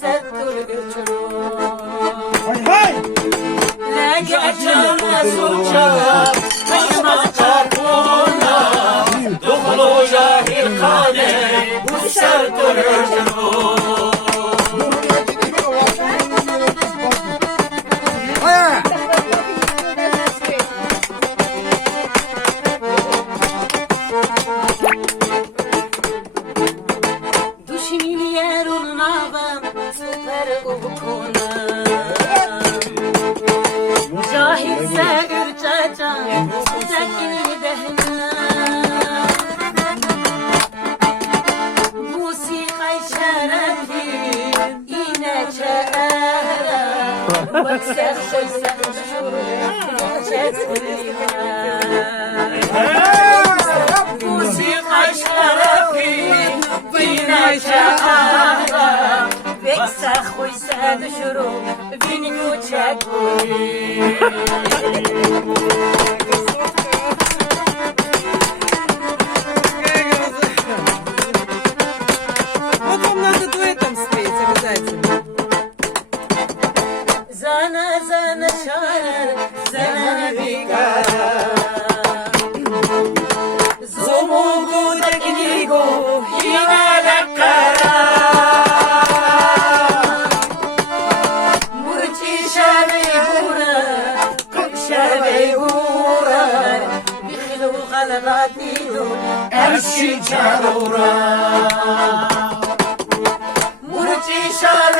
ستر الجروح Hay! لقيتنا سوشا ما تعرفونا دخلوا جاهل خانه وستر الجروح Hay! Düşünüyorum navam süper ukuna Cahilse ürçacağım zekini dehna Musikay şerefi yine çeğera Baksak koysak şuru Musikay şerefi yine çeğera Beksa koysa düşürü beni göçek Вот вам надо дуэтом спеть обязательно. Zana zana çağır zana bigara Zomugu teknigo yine lekkara Murci şebi bura şebi bura Bikhilu galatidu erşi çarura Murci şebi